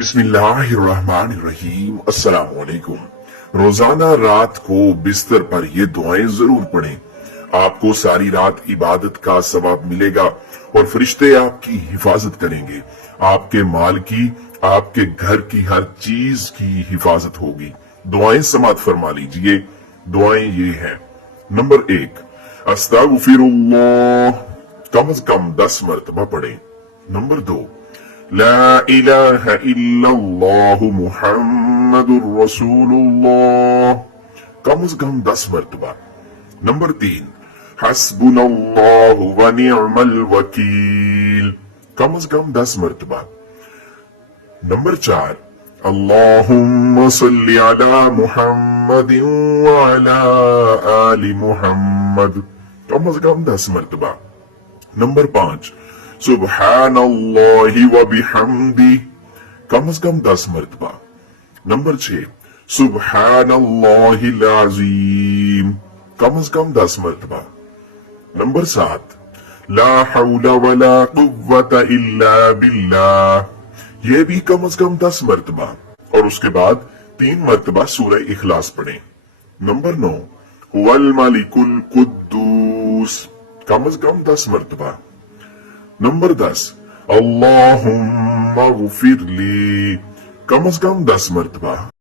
بسم اللہ الرحمن الرحیم۔ السلام علیکم۔ روزانہ رات کو بستر پر یہ دعائیں ضرور پڑھیں۔ آپ کو ساری رات عبادت کا ثواب ملے گا اور فرشتے آپ کی حفاظت کریں گے۔ آپ کے مال کی، آپ کے گھر کی ہر چیز کی حفاظت ہوگی۔ دعائیں سماعت فرما لیجئے۔ دعائیں یہ ہیں۔ نمبر 1، استغفر اللہ، کم از کم 10 مرتبہ پڑھیں۔ نمبر 2، لا الہ الا اللہ محمد رسول اللہ، کم از کم 10 مرتبہ۔ نمبر 3، حسبنا اللہ ونعم الوکیل، کم از کم 10 مرتبہ۔ نمبر 4، اللہم صلی علی محمد وعلی آل محمد، کم از کم 10 مرتبہ۔ نمبر 5، سبحان اللہ وبحمدہ، کم از کم 10 مرتبہ۔ نمبر 6، سبحان اللہ العظیم، کم از کم 10 مرتبہ۔ نمبر 7، لا حول ولا قوة الا باللہ، یہ بھی کم از کم 10 مرتبہ۔ اور اس کے بعد 3 مرتبہ سورہ اخلاص پڑھیں۔ نمبر 9، هو الملک القدوس، کم از کم 10 مرتبہ۔ نمبر 10، اللہم اغفر لی، کم از کم 10 مرتبہ۔